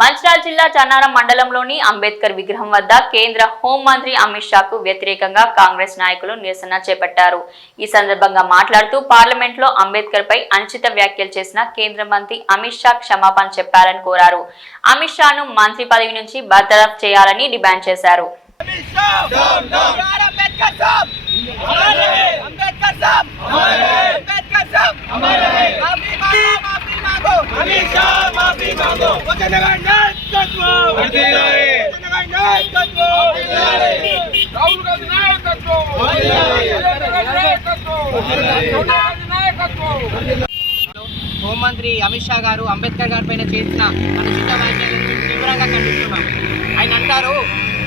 మంచిర్యాల జిల్లా చన్నారం మండలంలోని అంబేద్కర్ విగ్రహం వద్ద కేంద్ర హోంమంత్రి అమిత్ షాకు వ్యతిరేకంగా కాంగ్రెస్ నాయకులు నిరసన చేపట్టారు. ఈ సందర్భంగా మాట్లాడుతూ పార్లమెంట్లో అంబేద్కర్ పై అనుచిత వ్యాఖ్యలు చేసిన కేంద్ర మంత్రి అమిత్ షా క్షమాపణ చెప్పాలని కోరారు. అమిత్ షాను మంత్రి పదవి నుంచి బర్తరఫ్ చేయాలని డిమాండ్ చేశారు. హోంమంత్రి అమిత్ షా గారు అంబేద్కర్ గారి పైన చేసిన అనుచిత వ్యాఖ్యలను తీవ్రంగా ఖండిస్తున్నాం. ఆయన అంటారు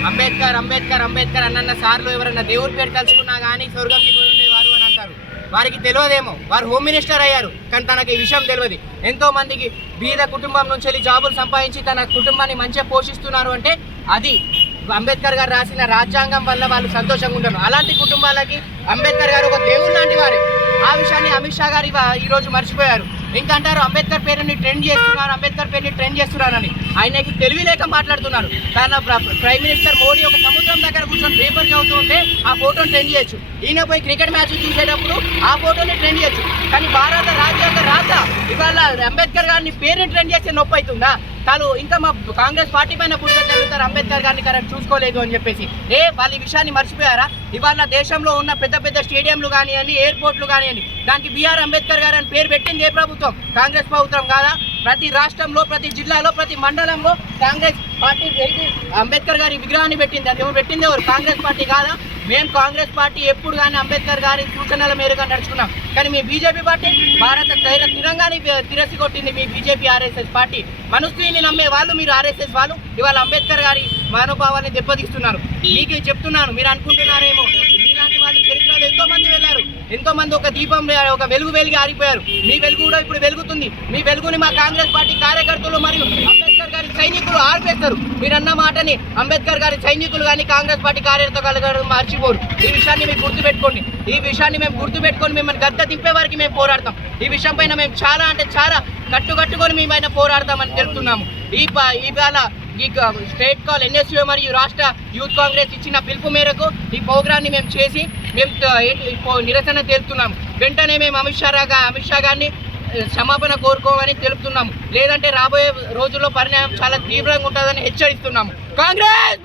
అంబేద్కర్ అంబేద్కర్ అంబేద్కర్ అన్న సార్లు ఎవరైనా దేవుడి పేరు తలుచుకున్నా కానీ స్వర్గంకి పోయి ఉండేవారు అని అంటారు. వారికి తెలియదేమో, వారు హోమ్ మినిస్టర్ అయ్యారు కానీ తనకి ఈ విషయం తెలియదు. ఎంతో మందికి బీద కుటుంబం నుంచి వెళ్ళి జాబులు సంపాదించి తన కుటుంబాన్ని మంచిగా పోషిస్తున్నారు అంటే అది అంబేద్కర్ గారు రాసిన రాజ్యాంగం వల్ల వాళ్ళు సంతోషంగా ఉంటారు. అలాంటి కుటుంబాలకి అంబేద్కర్ గారు ఒక దేవుడు లాంటి వారే. ఆ విషయాన్ని అమిత్ షా గారు ఈరోజు మర్చిపోయారు. ఇంకా అంటారు అంబేద్కర్ పేరుని ట్రెండ్ చేస్తున్నారు, అంబేద్కర్ పేరుని ట్రెండ్ చేస్తున్నారని. ఆయనకి తెలివి లేక మాట్లాడుతున్నారు. తన ప్రైమ్ మినిస్టర్ మోడీ ఒక సముద్రం దగ్గర కూర్చొని పేపర్ చదువుతూ ఉంటే ఆ ఫోటోని ట్రెండ్ చేయొచ్చు. ఈయన పోయి క్రికెట్ మ్యాచ్ చూసేటప్పుడు ఆ ఫోటోని ట్రెండ్ చేయొచ్చు. కానీ భారత రాజ్యాంగ రాత ఇవాళ అంబేద్కర్ గారిని పేరుని ట్రెండ్ చేస్తే నొప్పి అవుతుందా? తాను ఇంకా మా కాంగ్రెస్ పార్టీ పైన పుట్టుక జరుగుతారు అంబేద్కర్ గారిని కరెక్ట్ చూసుకోలేదు అని చెప్పేసి. వాళ్ళ ఈ విషయాన్ని మర్చిపోయారా? ఇవాళ దేశంలో ఉన్న పెద్ద పెద్ద స్టేడియంలు కానివ్వండి, ఎయిర్పోర్ట్లు కానివ్వండి, దానికి బిఆర్ అంబేద్కర్ గారు అని పేరు పెట్టింది ఏ ప్రభుత్వం? కాంగ్రెస్ ప్రభుత్వం కాదా? ప్రతి రాష్ట్రంలో, ప్రతి జిల్లాలో, ప్రతి మండలంలో కాంగ్రెస్ పార్టీ అంబేద్కర్ గారి విగ్రహాన్ని పెట్టింది. అది ఎవరు పెట్టింది? ఎవరు? కాంగ్రెస్ పార్టీ కాదా? మేము కాంగ్రెస్ పార్టీ ఎప్పుడు కానీ అంబేద్కర్ గారి సూచనల మేరకు నడుచుకున్నాం. కానీ మీ బీజేపీ పార్టీ భారత తిరంగాని తిరసి కొట్టింది. మీ బీజేపీ ఆర్ఎస్ఎస్ పార్టీ మనుస్త్రీని నమ్మే వాళ్ళు, మీరు ఆర్ఎస్ఎస్ వాళ్ళు ఇవాళ అంబేద్కర్ గారి మనోభావాన్ని దెబ్బతీస్తున్నారు. మీకు చెప్తున్నాను, మీరు అనుకుంటున్నారేమో మీలాంటి వాళ్ళు చరిత్రలో ఎంతో మంది వెళ్ళారు, ఎంతో మంది ఒక దీపం ఒక వెలుగు వెలిగి ఆరిపోయారు. మీ వెలుగు కూడా ఇప్పుడు వెలుగుతుంది. మీ వెలుగుని మా కాంగ్రెస్ పార్టీ కార్యకర్తలు మరియు అంబేద్కర్ గారి సైనికులు ఆర్పేస్తారు. మీరన్న మాటని అంబేద్కర్ గారి సైనికులు కానీ కాంగ్రెస్ పార్టీ కార్యకర్తలు మర్చిపోరు. ఈ విషయాన్ని మీరు గుర్తుపెట్టుకోండి. ఈ విషయాన్ని మేము గుర్తుపెట్టుకొని మిమ్మల్ని గద్ద దింపే వారికి మేము పోరాడతాం. ఈ విషయం పైన మేము చాలా అంటే చాలా కట్టుకొని మీ పైన పోరాడతామని తెలుపుతున్నాము. ఇవాళ ఈ స్టేట్ కాల్ ఎన్ఎస్యూ మరియు రాష్ట్ర యూత్ కాంగ్రెస్ ఇచ్చిన పిలుపు మేరకు ఈ ప్రోగ్రాన్ని మేము చేసి మేము నిరసన తెలుపుతున్నాము. వెంటనే మేము అమిత్ షా గారిని క్షమాపణ కోరుకోమని తెలుపుతున్నాము. లేదంటే రాబోయే రోజుల్లో పరిణామం చాలా తీవ్రంగా ఉంటుందని హెచ్చరిస్తున్నాము. కాంగ్రెస్